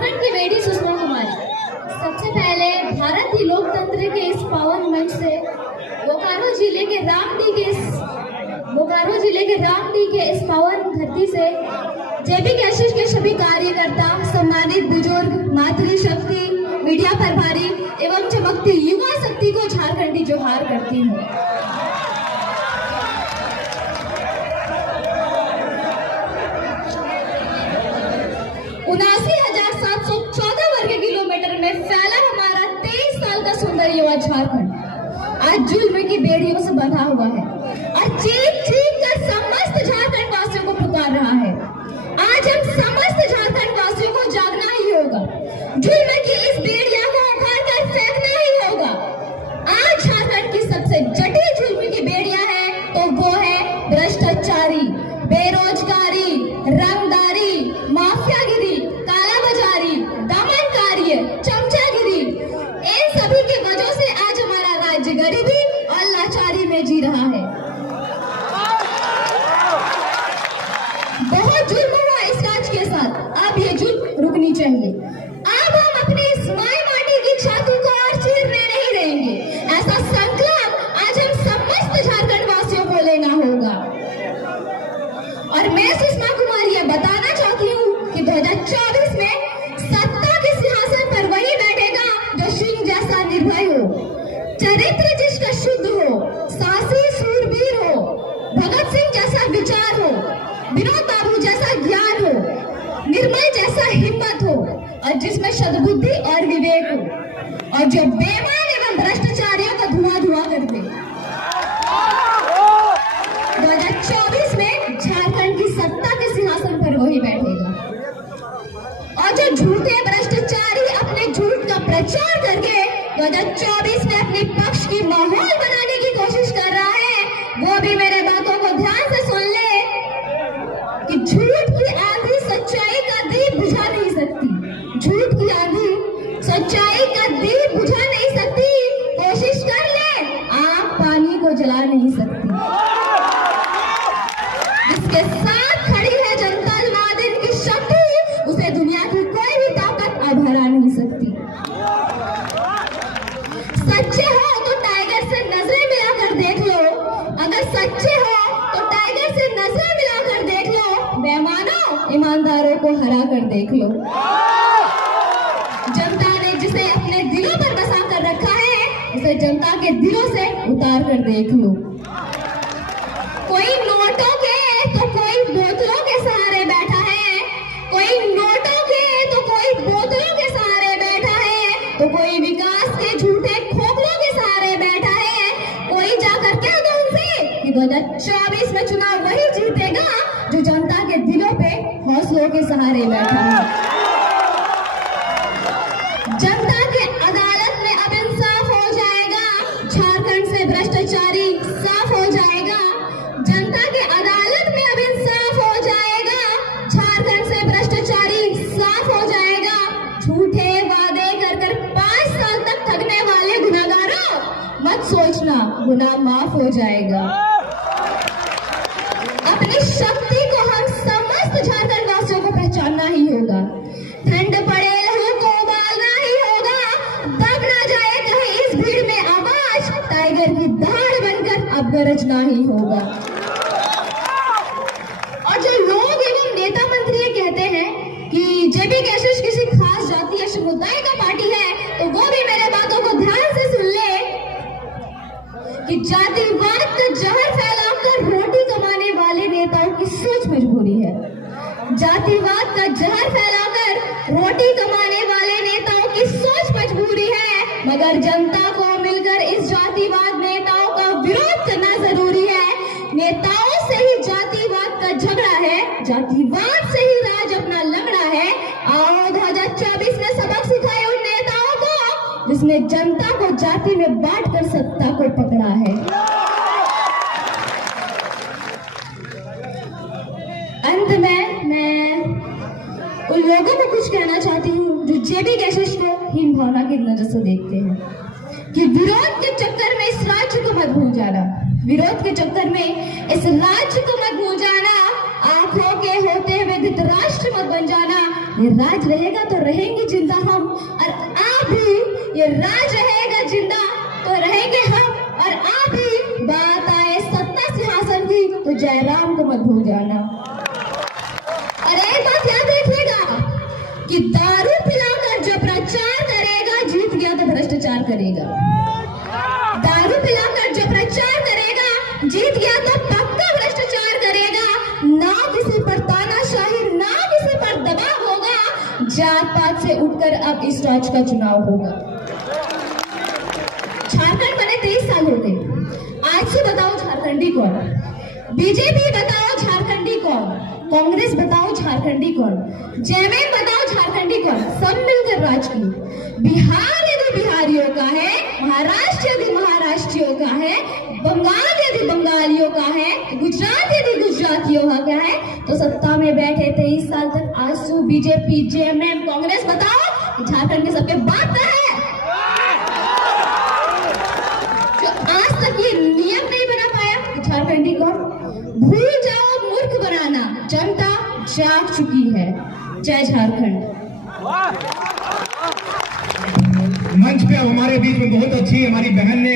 झारखंड की बेटी सुषमा कुमारी। सबसे पहले भारतीय लोकतंत्र के इस पावन मंच से बोकारो जिले के रामडी के इस पावन धरती से जेबी कैसेट के सभी कार्यकर्ता, सम्मानित बुजुर्ग, मातृशक्ति, मीडिया प्रभारी एवं चमकती युवा शक्ति को झारखंडी जोहार करती हूँ। वर्ग किलोमीटर में फैला हमारा 23 साल का सुंदर युवा झारखंड आज जुल्म की बेड़ियों से बंधा हुआ है और चीख चीख कर समस्त झारखंड वासियों को पुकार रहा है। आज हम समस्त झारखंड वासियों को जागना ही होगा, जुल्म की इस बेड़िया को उखाड़ कर फेंकना ही होगा। आज झारखंड की सबसे जटिल जुल्म की बेड़िया है तो वो है भ्रष्टाचारी, बेरोजगारी, रंगदारी, माफियागिरी, कालाबाजारी, दमनकारी, चमचागिरी। इन सभी की वजह से आज हमारा राज्य गरीबी और लाचारी में जी रहा है। बहुत जुल्म हुआ इस राज्य के साथ, अब ये जुल्म रुकनी चाहिए। अब हम अपनी इस माई माटी की छाती को और चीरने नहीं देंगे। ऐसा संकल्प आज हम समस्त झारखंड वासियों को लेना होगा। और मैं सुषमा कुमारी ये बताना चाहती हूँ कि 2024 में सत्ता के सिंहासन पर वही बैठेगा जो सिंह जैसा निर्भय हो, चरित्र जिसका शुद्ध हो, साहसी सूरवीर हो, भगत सिंह जैसा विचार हो, विनोद बाबू जैसा ज्ञान हो, निर्मल जैसा हिम्मत हो और जिसमें सद्बुद्धि और विवेक हो और जो बेईमान एवं भ्रष्टाचारियों का धुआं धुआं कर दे। 2024 में झारखंड की सत्ता के सिंहासन पर वही बैठेगा और जो झूठे भ्रष्टाचारी अपने झूठ का प्रचार करके 2024 में अपने पक्ष की माहौल बनाने की कोशिश कर रहा है, वो भी मेरे बातों को ध्यान से सुन ले कि झूठ की आंधी सच्चाई का दीप बुझा नहीं सकती। झूठ की आंधी सच्चाई का दीप बुझा नहीं सकती। कोशिश कर ले, आग पानी को जला नहीं सकती। जिसके साथ खड़ी है जनता जनार्दन की शक्ति, उसे दुनिया की कोई भी ताकत अब हरा नहीं सकती। सच्चे हो तो टाइगर से नजरें मिलाकर देख लो, अगर सच्चे हो तो टाइगर से नजरें मिलाकर देख लो, बेईमानों ईमानदारों को हरा कर देख लो। जनता ने जिसे अपने दिलों पर बसा कर रखा है, उसे जनता के दिलों से उतार कर देख लो। कोई नोटों के तो कोई बोतलों के सहारे बैठा है, कोई नोटों के तो कोई बोतलों के सहारे बैठा है, तो कोई विकास के झूठे खोखलों के सहारे बैठा है। कोई जाकर कह दो उनसे कि 2024 में चुनाव वही जीतेगा जो जनता के दिलों पे हौसलों के सहारे बैठा है। जनता के अदालत में अब इंसाफ हो जाएगा, झारखंड से भ्रष्टाचारी साफ हो जाएगा। जनता के अदालत में अब इंसाफ हो जाएगा, झारखंड से भ्रष्टाचारी साफ हो जाएगा। झूठे वादे कर 5 साल तक ठगने वाले गुनाहगारों, मत सोचना गुनाह माफ हो जाएगा। अपनी शक्ति को हम समस्त झारखंड वासियों को पहचानना ही होगा। ठंड पड़े लहू को उबालना ही होगा, दब ना जाए कहीं इस भीड़ में आवाज, टाइगर की दहाड़ बनकर अब गरजना ही होगा। और जो लोग एवं नेता मंत्री ये कहते हैं कि जेबी कैसेट किसी खास जाति या समुदाय का पार्टी है, तो वो भी मेरे बातों को ध्यान से सुन ले कि जातिवाद का जहर फैलाकर रोटी कमाने वाले नेताओं की सोच मजबूरी है। जातिवाद का जहर फैलाकर रोटी कमाने वाले नेताओं की सोच मजबूरी है, मगर जनता को मिलकर इस जातिवाद नेताओं का विरोध करना जरूरी है। नेताओं से ही जातिवाद का झगड़ा है, जातिवाद से ही राज अपना लंगड़ा है। आओ 2024 में सबक सिखाए उन नेताओं को जिसने जनता को जाति में बांटकर सत्ता को पकड़ा है। अंत में मैं उन लोगों को कुछ कहना चाहती हूँ जो जेबी कैसेट को हीन भावना की नजर से देखते हैं कि विरोध के चक्कर में इस राज्य को मत भूल जाना, विरोध के चक्कर में इस राज्य को मत भूल जाना, आंखों के होते हुए धृतराष्ट्र मत बन जाना। ये राज रहेगा तो रहेंगे जिंदा हम, और आप भी, ये राज रहेगा जिंदा तो रहेंगे हम, और आप भी बात आए सत्ता सिंहासन की तो जयराम को मत भूल जाना। और एक बात याद रखिएगा कि दारू पिलाकर जो प्रचार करेगा जीत गया तो भ्रष्टाचार करेगा। दारू पिलाकर जो प्रचार करेगा जीत गया तो पक्का भ्रष्टाचार करेगा। ना किसी पर तानाशाही, ना किसी पर दबाव होगा। जात पात से उठकर अब इस राज्य का चुनाव होगा। झारखंड बने 23 साल हो गए। आज से बताओ झारखंडी कौन? बीजेपी बताओ झारखंडी कौन? कांग्रेस बताओ झारखंडी कौन? जेएमएम बताओ झारखंडी कौन? सब मिलकर राज की। बिहार यदि बिहारियों का है, महाराष्ट्र यदि महाराष्ट्रियों का है, बंगाल यदि बंगालियों का है, गुजरात यदि गुजरातियों का है, तो सत्ता में बैठे 23 साल तक आजसू बीजेपी, जेएमएम, कांग्रेस बताओ झारखंड के सबके बात है। जो आज तक ये नियम नहीं बना पाया झारखंडी कौन? भूल जाओ मूर्ख बनाना, जनता जाग चुकी है। जय झारखंड। मंच पे अब हमारे बीच में बहुत अच्छी हमारी बहन ने